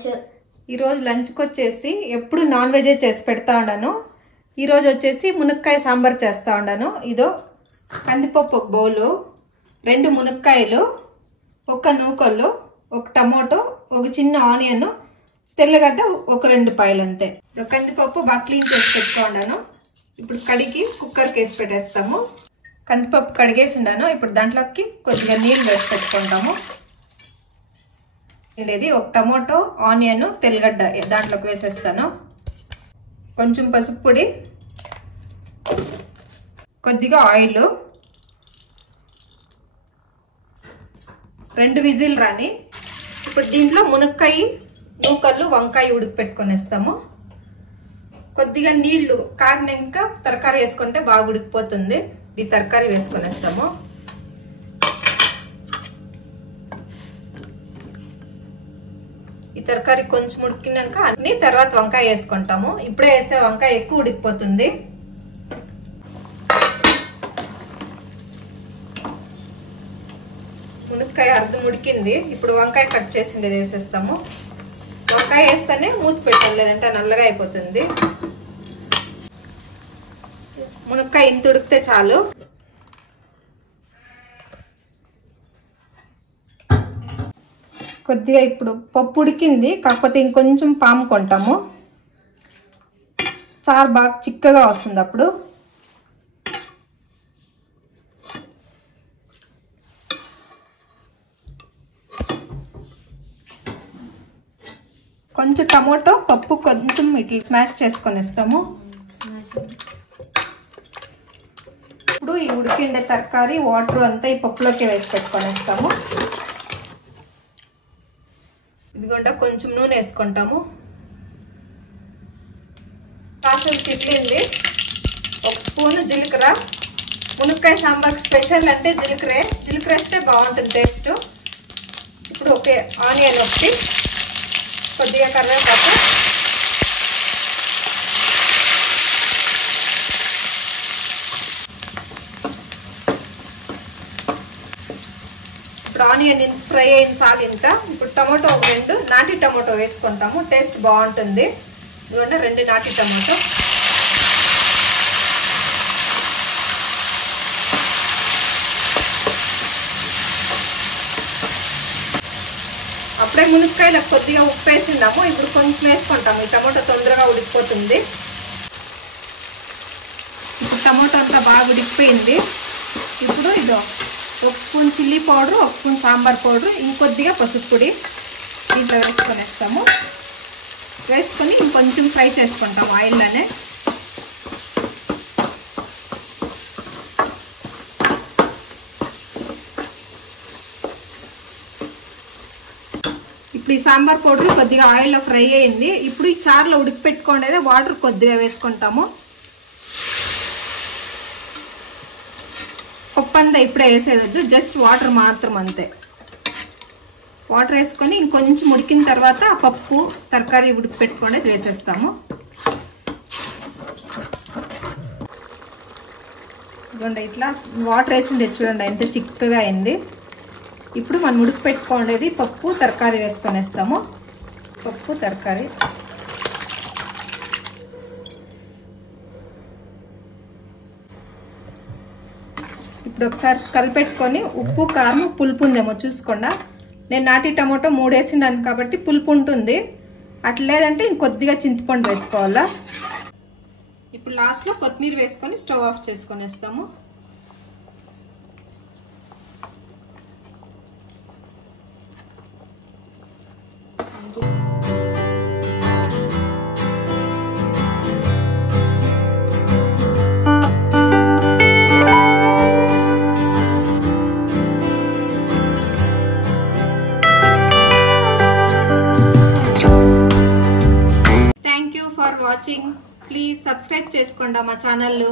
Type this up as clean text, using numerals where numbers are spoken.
Lunch. ఈ రోజు lunch కి వచ్చేసి ఎప్పుడు నాన్ వెజ్ చేసి పెడతా ఉన్నాను. ఈ రోజు వచ్చేసి మునక్కాయ సాంబార్ చేస్తా ఉన్నాను. ఇదో కందిపప్పు ఒక బౌలు, 2 మునక్కాయలు, 1 నూకలు, 1 టమోటో, 1 చిన్న ఆనియన్, తెల్లగడ్డ ఒక 2 పాయలు అంతే. కందిపప్పు బాగా క్లీన్ చేసి పెట్టుకున్నాను. ఇప్పుడు కడిగి కుక్కర్కి వేసి పెట్టేస్తాము. కందిపప్పు కడిగేసి ఉన్నాను. ఇప్పుడు దాంట్లోకి కొద్దిగా నీళ్ళు వేసి పెట్టుకుంటాము. ఇది 1 టమోటో, ఆనియన్, తెల్లగడ్డ దాంట్లోకి వేసేస్తాను. కొంచెం పసుపు పొడి, కొద్దిగా ఆయిల్, 2 విజిల్ రాని. ఇప్పుడు దీంట్లో మునక్కాయ, నూకలు, వంకాయ ఉడికి పెట్టుకునేస్తాము. కొద్దిగా నీళ్లు కాగినాక తరకారీ వేసుకుంటే బాగా ఉడికిపోతుంది. ఈ తరకారీ వేసుకునేస్తాము. ఈ తరకారీ కొంచెం ఉడికినాక అన్ని తర్వాత వంకాయ వేసుకుంటాము. ఇప్పుడే వేస్తే వంకాయ ఎక్కువ ఉడికిపోతుంది. మునక్కాయ అర్ధం ఉడికింది. ఇప్పుడు వంకాయ కట్ చేసింది వేసేస్తాము. వంకాయ వేస్తేనే మూత పెట్టాలి, లేదంటే నల్లగా అయిపోతుంది. మునక్కాయ ఇంత ఉడికితే చాలు. కొద్దిగా ఇప్పుడు పప్పు ఉడికింది, కాకపోతే ఇంకొంచెం పాముకుంటాము. చారు బాగా చిక్కగా వస్తుంది. అప్పుడు కొంచెం టమోటో పప్పు కొంచెం ఇట్లా స్మాష్ చేసుకొని ఇస్తాము. ఇప్పుడు ఈ ఉడికిండే తరకారీ వాటర్ అంతా ఈ పప్పులోకి వేసి పెట్టుకొని ఇస్తాము. ఇదిగోండా కొంచెం నూనె వేసుకుంటాము. కాసం చిట్లింది, 1 స్పూన్ జీలకర్ర. మునక్కాయ సాంబార్ స్పెషల్ అంటే జీలకర్ర వేస్తే బాగుంటుంది టేస్ట్. ఇప్పుడు ఒక ఆనియన్, ఒకటి కొద్దిగా కరివేపాకు, ఇప్పుడు ఆనియన్ ఫ్రై అయిన చాలు ఇంత. ఇప్పుడు టమోటో 2 నాటి టమోటో వేసుకుంటాము, టేస్ట్ బాగుంటుంది. ఇదిగోండి 2 నాటి టమోటో. అప్పుడే మునక్కాయలకు కొద్దిగా ఉప్పు వేసిందాము. ఇప్పుడు కొంచెం వేసుకుంటాము. ఈ టమోటో తొందరగా ఉడికిపోతుంది. ఇప్పుడు టమోటో అంతా బాగా ఉడికిపోయింది. ఇప్పుడు ఇదో 1 spoon chilli powder, 1 spoon sambar powder, ఇంకొద్దిగా పసుపు పొడి దీంట్లో వేసుకొనేస్తాము. వేసుకొని ఇంకొంచెం ఫ్రై చేసుకుంటాము ఆయిల్లోనే. ఇప్పుడు ఈ సాంబార్ పౌడర్ కొద్దిగా ఆయిల్లో ఫ్రై అయింది. ఇప్పుడు ఈ చారులో ఉడికి పెట్టుకునేది వాటర్ కొద్దిగా వేసుకుంటాము. పప్పు అంతా ఇప్పుడే వేసేదొద్దు, జస్ట్ వాటర్ మాత్రం అంతే. వాటర్ వేసుకొని ఇంకొంచెం ఉడికిన తర్వాత ఆ పప్పు తరకారీ ఉడికి పెట్టుకునేది వేసేస్తాము. ఇదిగోండి ఇట్లా వాటర్ వేసింది చూడండి ఎంత చిక్కగా అయింది. ఇప్పుడు మనం ఉడికి పెట్టుకునేది పప్పు తరకారీ వేసుకొనేస్తాము. పప్పు తరకారీ ఇప్పుడు ఒకసారి కలిపెట్టుకొని ఉప్పు, కారం, పులుపు ఉందేమో చూసుకోండి. నేను నాటి టమోటో 3 వేసిండాను కాబట్టి పులుపు ఉంటుంది. అట్లా లేదంటే ఇంకొద్దిగా చింతపండు వేసుకోవాలా. ఇప్పుడు లాస్ట్లో కొత్తిమీర వేసుకొని స్టవ్ ఆఫ్ చేసుకొనేస్తాము. వాచింగ్, ప్లీజ్ సబ్స్క్రైబ్ చేసుకోండి మా ఛానల్.